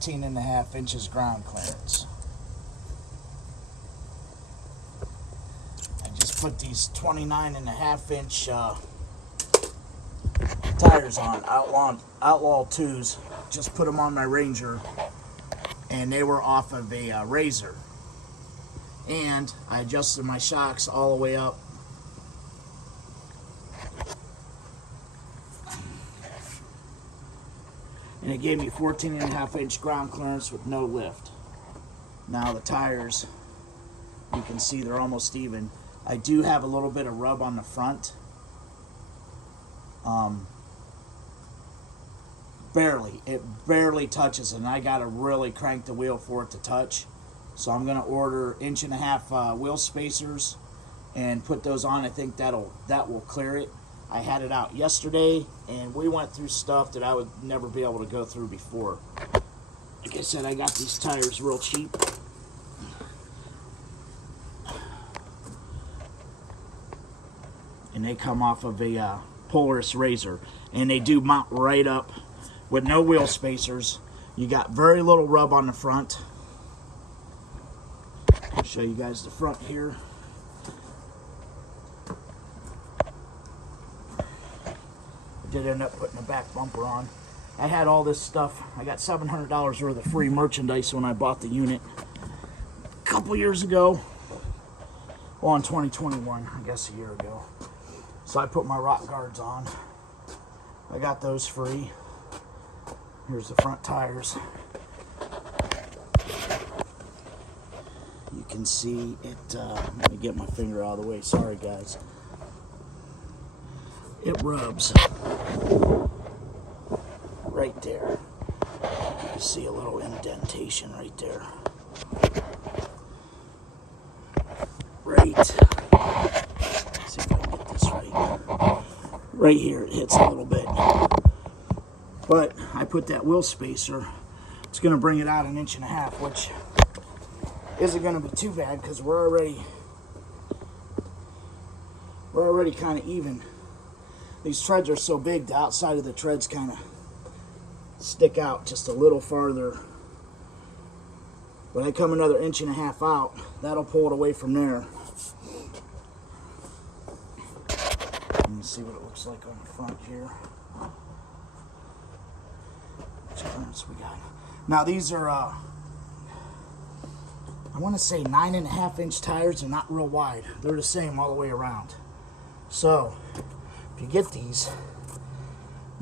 14.5 inches ground clearance. I just put these 29.5 inch tires on, Outlaw 2s. Just put them on my Ranger, and they were off of a Razor. And I adjusted my shocks all the way up. And it gave me 14.5 inch ground clearance with no lift. Now the tires, you can see they're almost even. I do have a little bit of rub on the front. Barely. It barely touches, and I gotta really crank the wheel for it to touch. So I'm gonna order 1.5 inch wheel spacers and put those on. I think that will clear it. I had it out yesterday, and we went through stuff that I would never be able to go through before. Like I said, I got these tires real cheap. And they come off of a Polaris Ranger. And they do mount right up with no wheel spacers. You got very little rub on the front. I'll show you guys the front here. Did end up putting a back bumper on. I had all this stuff. I got $700 worth of free merchandise when I bought the unit a couple years ago. Well, in 2021, I guess a year ago. So I put my rock guards on. I got those free. Here's the front tires. You can see it. Let me get my finger out of the way. Sorry, guys. It rubs right there. You see a little indentation right there. Right. Let's see if I can get this right. Right here, it hits a little bit. But I put that wheel spacer. It's going to bring it out 1.5 inches, which isn't going to be too bad because we're already kind of even. These treads are so big, the outside of the treads kind of stick out just a little farther. When I come another 1.5 inches out, that'll pull it away from there. Let me see what it looks like on the front here. Which clearance we got. Now these are, I want to say 9.5 inch tires. They're not real wide. They're the same all the way around. So if you get these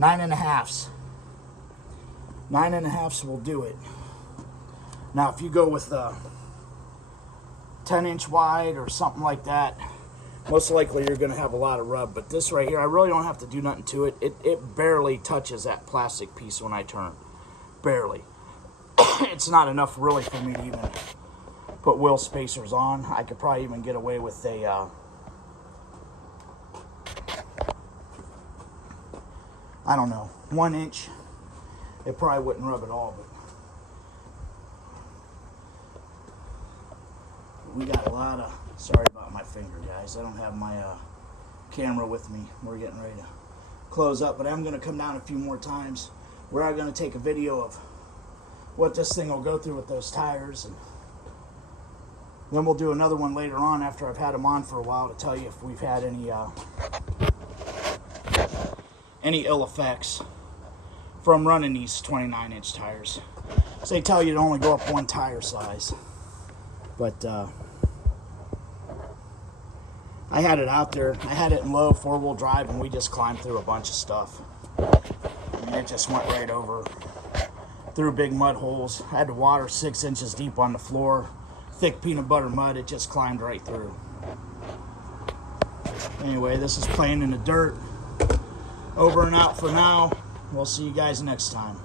9.5s, 9.5s will do it. Now if you go with a 10 inch wide or something like that, most likely you're going to have a lot of rub. But this right here, I really don't have to do nothing to it. It barely touches that plastic piece when I turn. Barely. It's not enough really for me to even put wheel spacers on. I could probably even get away with a I don't know, 1 inch. It probably wouldn't rub at all, but we got a lot of, sorry about my finger, guys. I don't have my camera with me. We're getting ready to close up, but I'm going to come down a few more times. We're going to take a video of what this thing will go through with those tires, and then we'll do another one later on after I've had them on for a while to tell you if we've had any ill effects from running these 29 inch tires. So they tell you to only go up one tire size. But I had it out there. I had it in low 4-wheel drive, and we just climbed through a bunch of stuff. And it just went right over through big mud holes. I had the water 6 inches deep on the floor. Thick peanut butter mud. It just climbed right through. Anyway, this is playing in the dirt. Over and out for now. We'll see you guys next time.